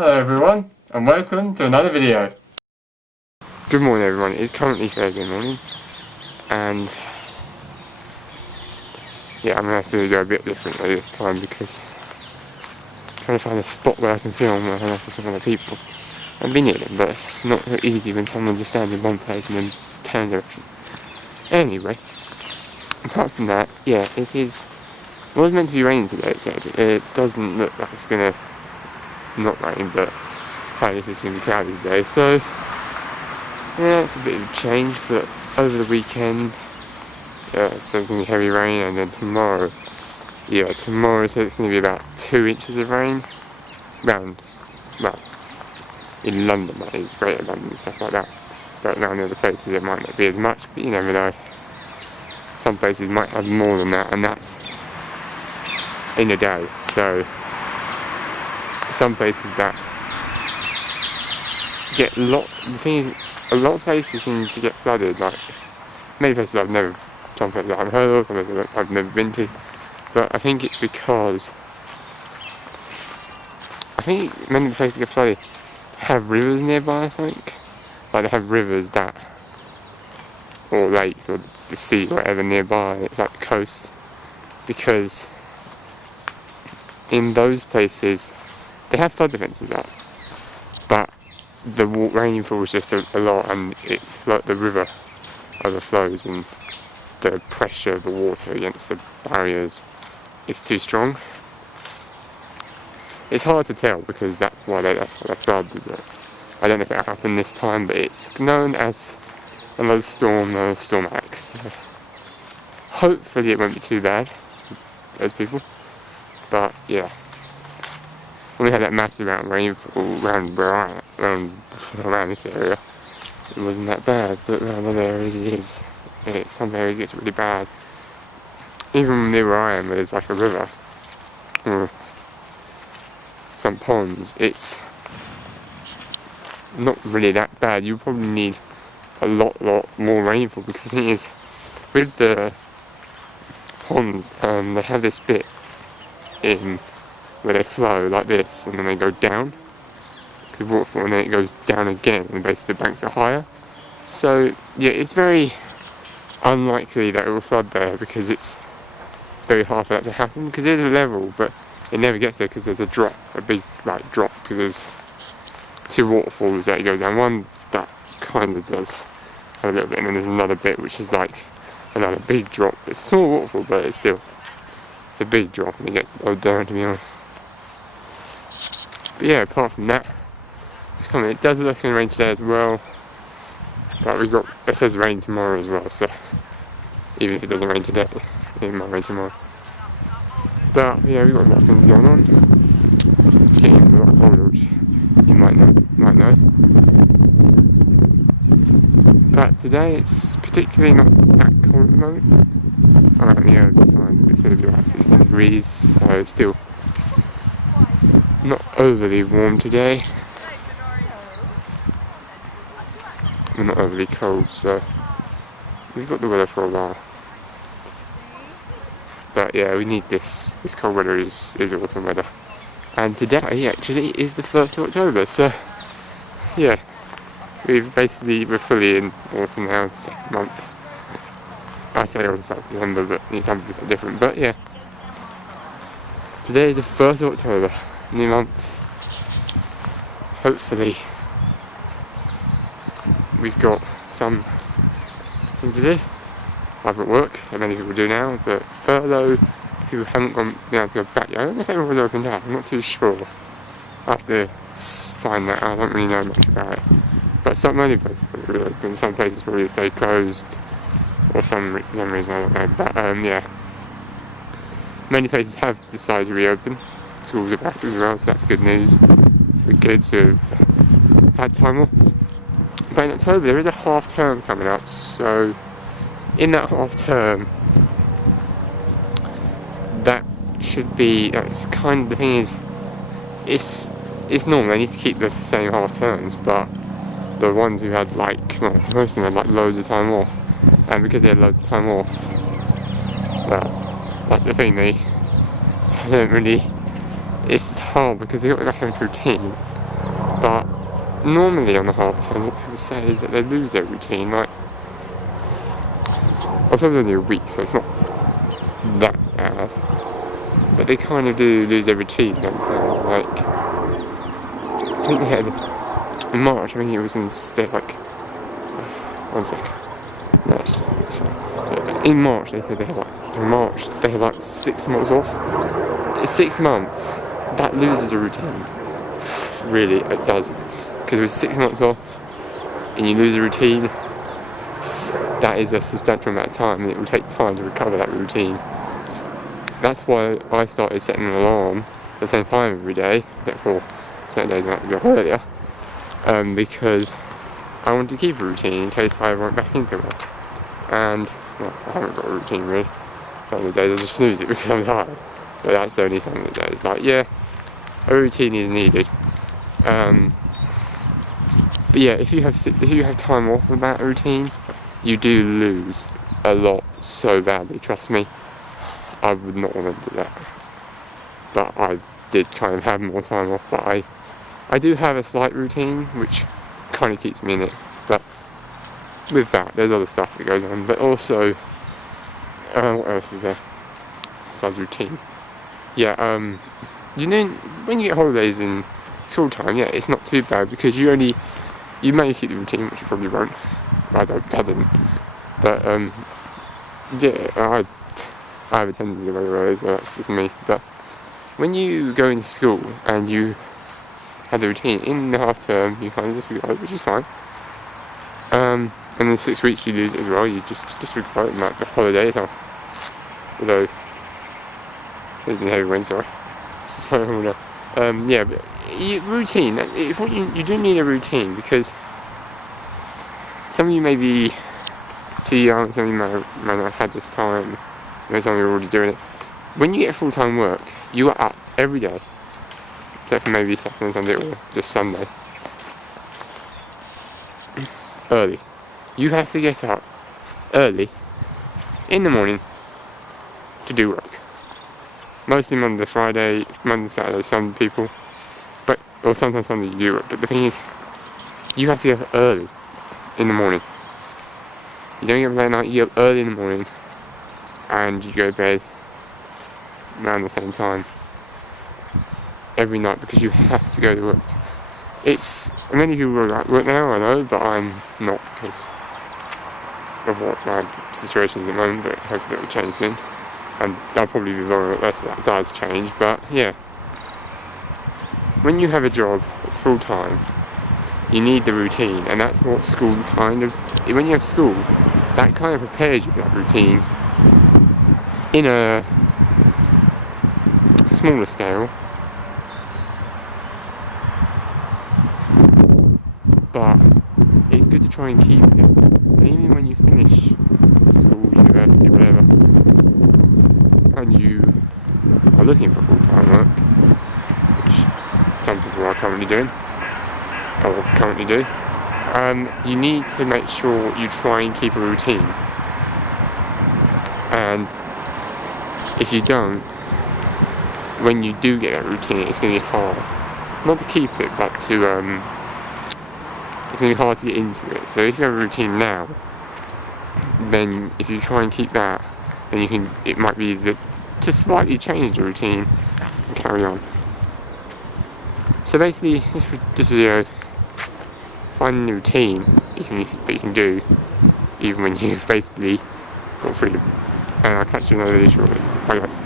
Hello everyone, and welcome to another video. Good morning everyone, it is currently Thursday morning, and yeah, I'm going to have to go a bit differently this time because I'm trying to find a spot where I can film where I don't have to film other people and be near them, but it's not so easy when someone just stands in one place and then turns direction. Anyway, apart from that, yeah, it was meant to be raining today, it said. It doesn't look like it's going to not rain, but apparently it's going to be cloudy today, so yeah, it's a bit of a change. But over the weekend, so it's going to be heavy rain, and then tomorrow so it's going to be about 2 inches of rain round, well, in London, that is, Greater London and stuff like that. But around other places it might not be as much, but you never know. Some places might have more than that, and that's in a day. So some places that get the thing is, a lot of places seem to get flooded, like many places some places I've heard of, some places I've never been to, but I think it's because many places that get flooded have rivers nearby, I think. Like they have rivers or lakes, or the sea, or whatever nearby, it's like the coast, because in those places they have flood defences up, but the rainfall is just a lot, and the river overflows, and the pressure of the water against the barriers is too strong. It's hard to tell because that's why they flooded. But I don't know if it happened this time, but it's known as another storm, Storm Alex. Hopefully it won't be too bad for those people, but yeah. When we had that massive amount of rainfall around this area, it wasn't that bad, but around other areas it is. Some areas it gets really bad. Even near where I am, where there's like a river, or some ponds, it's not really that bad. You probably need a lot more rainfall, because the thing is, with the ponds, they have this bit in where they flow like this, and then they go down to the waterfall, and then it goes down again, and basically the banks are higher. So yeah, it's very unlikely that it will flood there, because it's very hard for that to happen, because there's a level, but it never gets there because there's a big drop, because there's two waterfalls that it goes down. One that kind of does have a little bit, and then there's another bit which is like another big drop. It's a small waterfall, but it's a big drop, and it gets low down, to be honest. But yeah, apart from that, it's coming. It does look like it's going to rain today as well, but it says rain tomorrow as well, so even if it doesn't rain today, it might rain tomorrow. But yeah, we've got a lot of things going on. It's getting a lot colder, which you might know. But today it's particularly not that cold at the moment. I'm out in the early time, it's going to be about 16 degrees, so it's still not overly warm today. We're not overly cold, so we've got the weather for a while. But yeah, we need this cold weather is autumn weather. And today actually is the 1st of October, so yeah, we're fully in autumn now, the second month. I say autumn, December, but some people say different, but yeah. Today is the 1st of October, new month. Hopefully we've got something to do. I've at work, and many people do now, but furlough, who haven't been able to go back yet. I don't know if everyone's opened up, I'm not too sure. I have to find that out, I don't really know much about it. But many places are reopened, some places probably stay closed, or some reason, I don't know. But yeah, many places have decided to reopen. Schools are back as well, so that's good news for kids who have had time off. But in October there is a half term coming up, so in that half term, that should be, it's kind of, the thing is, it's normal, they need to keep the same half terms, but the ones who had most of them had loads of time off, and because they had loads of time off, well, that's the thing, they don't really, it's hard because they got like a routine, normally on the half terms, what people say is that they lose their routine. Like, it's only a week, so it's not that bad. But they kind of do lose their routine sometimes. Like, I think they had in March. I think it was instead like 1 second. No, it's fine. In March they said they had like 6 months off. 6 months. That loses a routine. Really, it does. Because with 6 months off and you lose a routine, that is a substantial amount of time, and it will take time to recover that routine. That's why I started setting an alarm at the same time every day, except for certain days I had to be up earlier, because I wanted to keep a routine in case I went back into it. And, well, I haven't got a routine really. Some of the days I just snooze it because I'm tired. But that's only some of the days. Like, yeah, a routine is needed. But yeah, if you have time off without a routine, you do lose a lot so badly. Trust me, I would not want to do that. But I did kind of have more time off. But I do have a slight routine which kind of keeps me in it. But with that, there's other stuff that goes on. But also, what else is there besides routine? Yeah, you know, when you get holidays in school time, yeah, it's not too bad because you may keep the routine, which you probably won't. I didn't. But yeah, I have a tendency to go away, so that's just me. But when you go into school and you have the routine in the half term, you kind of disregard it, which is fine. And in 6 weeks you lose it as well. You just disregard it, like the holidays. Although I didn't have a sorry. So yeah, but routine. You do need a routine because some of you may be too young, some of you may not have had this time, some of you are already doing it. When you get full-time work, you are up every day, except for maybe Saturday and Sunday or just Sunday, early. You have to get up early in the morning to do work. Mostly Monday, Friday, Monday, Saturday, some people, or sometimes Sunday you do work. But the thing is, you have to get up early in the morning. You don't get up late at night, you get up early in the morning and you go to bed around the same time every night because you have to go to work. Many people are at work now, I know, but I'm not because of what my situation is at the moment, but hopefully it will change soon. And I'll probably be very less that does change, but yeah. When you have a job that's full time, you need the routine, and that's what school kind of, when you have school, that kind of prepares you for that routine in a smaller scale. But it's good to try and keep it. And even when you finish school, university, whatever, and you are looking for full-time work, which some people are currently doing, or currently do, you need to make sure you try and keep a routine. And if you don't, when you do get that routine, it's going to be hard. Not to keep it, but to, it's going to be hard to get into it. So if you have a routine now, then if you try and keep that, then it might be easier to slightly change the routine and carry on. So basically, this video, find a routine that you can do, even when you've basically got freedom. And I'll catch you in another video shortly. Bye guys.